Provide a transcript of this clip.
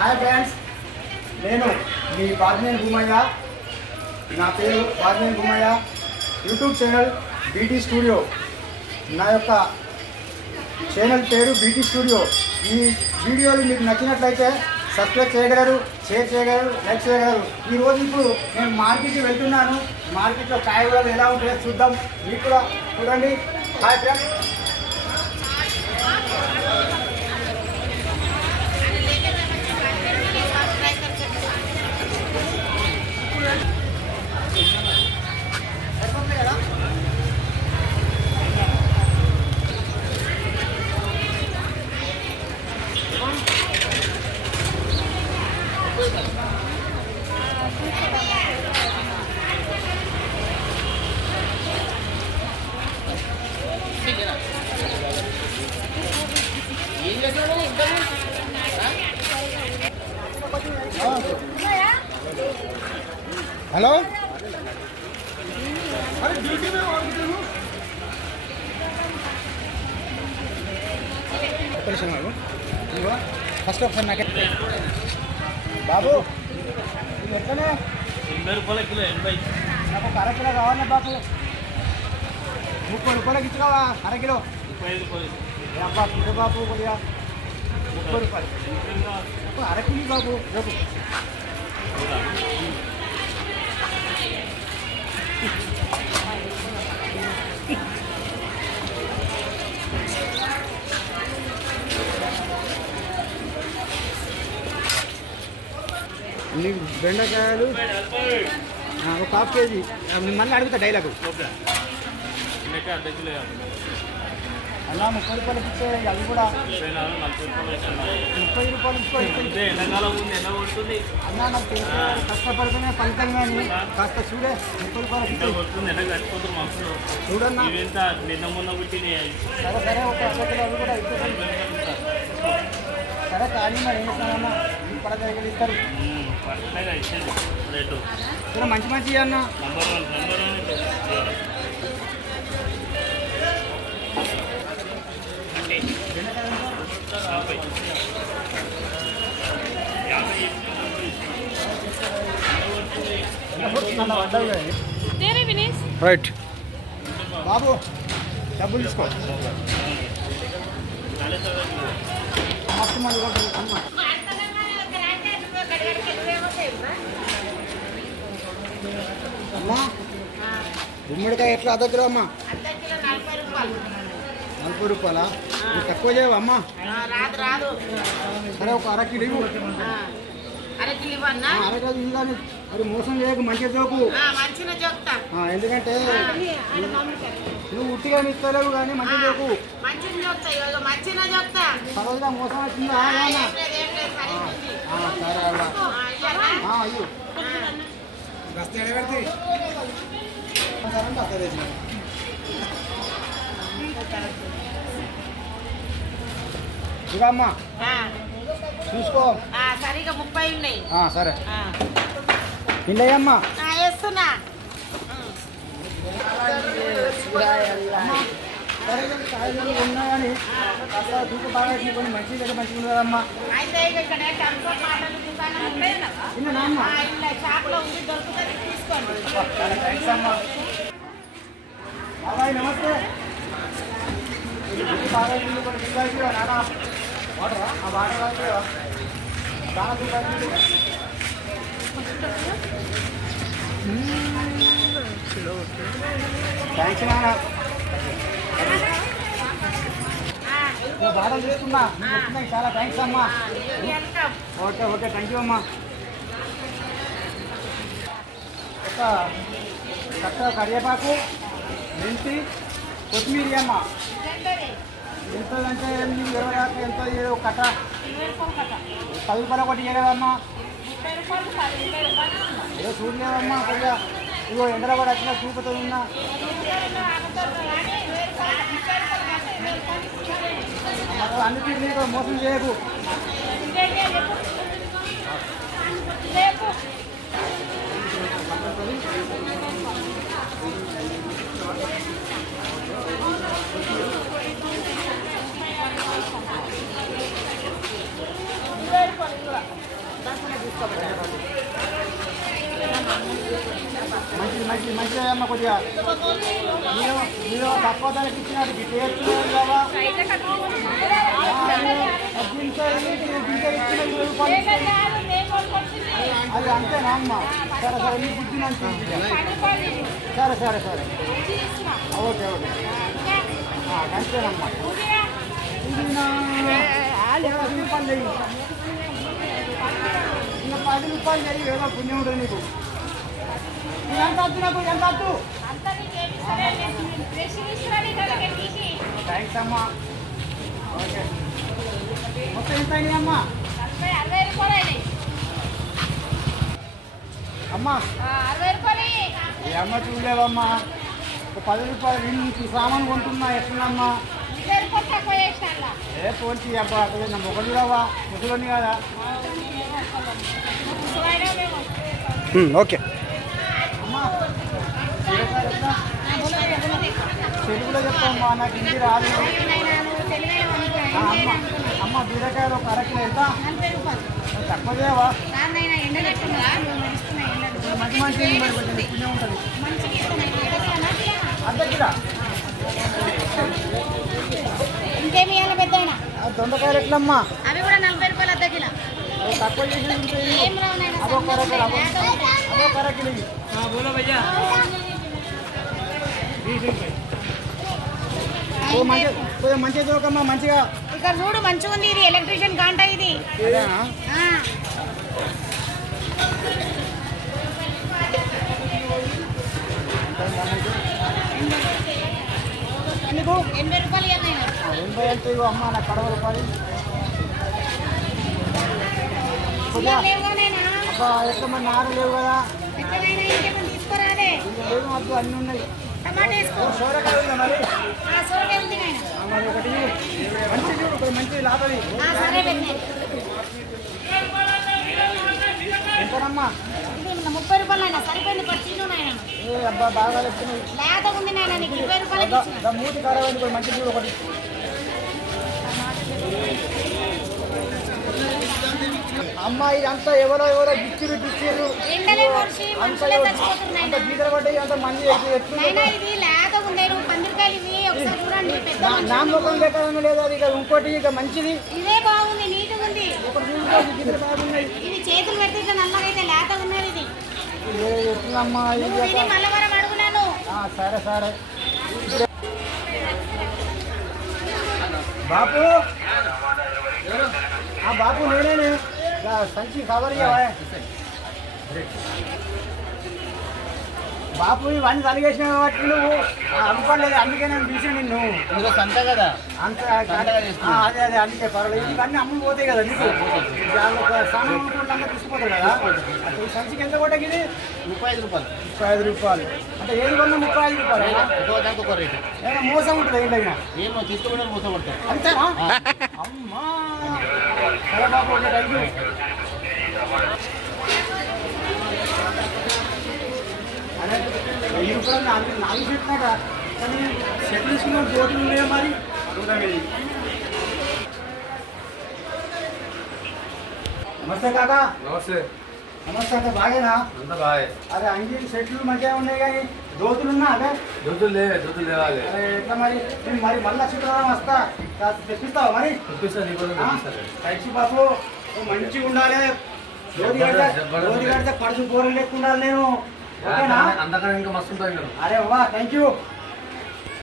Hi friends, నేను మీ బాద్నేని భూమయ్య. నా పేరు Badneni Bhumayya. YouTube channel BT studio. నా యొక్క ఛానల్ పేరు బీటీ స్టూడియో. ఈ వీడియోలు మీకు నచ్చినట్లయితే సబ్స్క్రైబ్ చేయగలరు, షేర్ చేయగలరు, లైక్ చేయగలరు. ఈరోజు ఇప్పుడు నేను మార్కెట్కి వెళ్తున్నాను. మార్కెట్లో కాయగూరలు ఎలా ఉంటాయో చూద్దాం. మీకు కూడా చూడండి. Hi friends. హలో, ఫస్ట్ ఒకసారి నాకు బాబు ఎట్లనే 80 రూపాయల కిలో. 80 నాకు ఒక అరకిలో కావాలి బాబు. 30 రూపాయలకి ఇచ్చుకోవా అరకిలో. 35 రూపాయలు. అబ్బా పుట్టు బాబు కొద్దిగా 30 రూపాయలు అరకిలో బాబు. రేపు నీకు బెండకాయలు ఒక హాఫ్ కేజీ. మళ్ళీ అడుగుతా డైలాగు. అర్ధ కిలో అలా 30 రూపాయలకి ఇచ్చే అవి కూడా 30 రూపాయలు ఇచ్చుకోండి. ఎండాకాలం ఉంది, ఎండ కొడుతుంది అన్నా. నాకు కష్టపడితేనే ఫలితం కానీ కాస్త చూడే. 30 రూపాయలకి కొడుతుంది, ఎండ కట్టుకుంటారు మనుషులు. చూడన్నా. ఇవంత నిన్న మొన్న పుట్టినాయి. సరే సరే, ఒక 2 కిలో అవి కూడా ఇచ్చేసి. సరే కానీ మరి ఏం చేస్తానన్నా, మీకు పడగలిగి ఇస్తారు. పర్ఫెక్ట్గా ఇచ్చేది రేటు. సరే మంచి మంచి అన్న. నంబర్ 1 రైట్ బాబు, డబ్బులు తీసుకో. మస్తు మంది అమ్మ. అమ్మా గుమ్మడికాయ ఎట్లా అర్ధ కిలో అమ్మా? 40 రూపాయలా? తక్కువ చేయవా అమ్మా? సరే ఒక అరకిలో ఇవ్వు. అరకిలో ఇవ్వు కానీ మరి మోసం చేయకు, మంచిగా జోకు. ఎందుకంటే నువ్వు ఉట్టిగా ఇస్తలేవు కానీ మంచిగా జోకు. సరదా మోసం వచ్చిందా? సరే అయ్యో బస్తా ఎడబెడితే ఇవమ్మా చూసుకో. సరిగా 30 ఉన్నాయి. సరే ఇల్లయ్యమ్మా. వేస్తున్నా. కాయగూరలు ఉన్నాయని దూకు బాగా కొన్ని మంచిగా మంచిగా ఉన్నదమ్మా. అయితే ఇక్కడ షాప్లో ఉంది, దొరుకుతుంది, తీసుకోండి. బాబాయ్ నమస్తే. బాగా నానా వాటరా? ఆ వాటర్ థ్యాంక్స్ నాన్న. బాగా తీసుకున్నా. చాలా థ్యాంక్స్ అమ్మా. ఓకే ఓకే, థ్యాంక్ యూ అమ్మా. ఒక కట్ట కరివేపాకు, మెంతి, కొత్తిమీర అమ్మ. ఎంత అంటే 20 ఎంత ఒక కట్ట 10 రూపాయలు ఒకటి ఇవ్వలేదమ్మా. ఏదో చూడలేదమ్మా. కొద్దిగా ఇగో ఎండలో కూడా వచ్చిన చూపుతూ ఉన్నా. అన్నిటి నీకు మోసం చేయకు. మంచిగా అమ్మ కొద్దిగా మీరు తక్కువ ధరకి ఇచ్చినట్టు టేస్ట్ కదా అది అంతేనా అమ్మ సరే సరే మీ బుద్ధి మంచి సరే సరే సరే ఓకే ఓకే అంతేనమ్మా ఇది నా 10 రూపాయలు చెయ్యి ఇంకా 10 రూపాయలు చెయ్యి ఏదో పుణ్యం ఉంటుంది నీకు ఎంత వద్దు నాకు ఎంత వద్దు థ్యాంక్స్ అమ్మా ఓకే మొత్తం ఎంత అయినాయి అమ్మా అమ్మా ఏ అమ్మ చూడలేవమ్మా ఒక 10 రూపాయలు ఇంటి సామాన్ కొంటున్నా ఎట్లమ్మా ఏ పోల్చి అబ్బా నా మొగలు రావా ముసలోని కదా ఓకే అమ్మా తెలుగులో చెప్పమ్మా నాకు ఇంటి రాదు అమ్మ అమ్మ బీరకాయలు ఒక అరకిలో ఎంత తక్కువ చేయవా మంచి మంచి పుణ్యం ఉంటుంది అద్దెకిరా ఇంకేమి ఇవ్వాలి పెద్ద దొండకాయలు ఎట్లమ్మా అవి కూడా 40 రూపాయలు అర్ధ కిలో తక్కువ చేసి ఏం రావునైనా అదొక అరకిలో మంచిగా దొరకమ్మా మంచిగా ఇక్కడ చూడు మంచిగా ఉంది ఇది ఎలక్ట్రీషియన్ కాంటా ఇది నీకు 80 రూపాయలు ఇవ్వాలి 80 అంటే అమ్మ నాకు 10 రూపాయలు ఎట్లా నారు లేవు కదా తీసుకురాలే ఏం వద్దు అన్నీ ఉన్నాయి టమాటా వేసుకో సోరకాయ ఉందా మరి సోరకాయ ఉంది నాయన మరి ఒకటి మంచి చూడు మంచి లాభది సరే పెద్ద ఎంతనమ్మా ఇది 30 రూపాయలు అయినా సరిపోయింది పచ్చిను నాయన ఏ అబ్బా బాగా చెప్తున్నాయి లేత ఉంది నాయన నీకు 20 రూపాయలు మూతి కారమైంది మంచి చూడు ఒకటి అమ్మ ఇదంతా ఎవరో గిచ్చిరు ఎండలే వర్షి మనుషులే చచ్చిపోతున్నారు అంత గీతలు పడ్డాయి అంత మంది నాయన ఇది లేత ఉంది పందిరికాయలు ఇవి ఒకసారి చూడండి పెద్ద నా ముఖం లేకడం లేదు అది ఇక ఇంకోటి ఇక మంచిది ఇదే బాగుంది నీట్గా ఉంది ఒకటి చూసుకోండి గీతలు బాగున్నాయి ఇది చేతులు పెడితే ఇట్లా నల్లగా అయితే లేత ఉన్నది ఇది ఎట్లమ్మా నువ్వు విని మల్లవరం అడుగునాను సరే సరే బాపు బాపు నేనే సంచి కవర్ బాపు ఇవన్నీ తలిగేసిన కాబట్టి నువ్వు అనుకోలేదు అందుకే నేను పిలిచి నిన్ను ఇందులో సంత కదా అంత అదే అదే అందుకే పర్వాలేదు ఇవన్నీ అమ్ములు పోతాయి కదా నీకు సామాన్లు తీసుకుపోతాయి కదా అంటే ఈ సంచికి ఎంత కొట్టకి ఇది 35 రూపాయలు 35 రూపాయలు అంటే ఏది కొన్నా 35 రూపాయలు దానికి ఒక రేటు ఏమైనా మోసం ఉంటుంది ఏంటైనా ఏమో తీసుకోవడానికి మోసం పడతాయి అంతేనా అమ్మా సరే బాబు ఓకే థ్యాంక్ యూ అదే 1000 రూపాయలు నాలుగు చెప్పినాక కానీ సెటిల్ తీసుకున్న బోర్డులు ఉన్నాయా మరి నమస్తే కాకా నమస్తే నమస్తే అక్క బాగేనా అంత బాయ్ అరే అంగీ సెట్లు మంచిగా ఉన్నాయి కానీ దోతులు ఉన్నా అదే దొద్దులు లేవాలి అరే ఎట్లా మరి నేను మరి మళ్ళీ శుక్రవారం వస్తా తెప్పిస్తావా మరి చూపిస్తా నీ కోసం చూపిస్తా థ్యాంక్స్ బాబు మంచిగా ఉండాలి రోజు కడితే పడుచు కూరలు లేకుండా ఉండాలి నేను ఓకేనా అంతకన్నా ఇంకా మస్తు ఉంటాయి అరే వా థ్యాంక్ యూ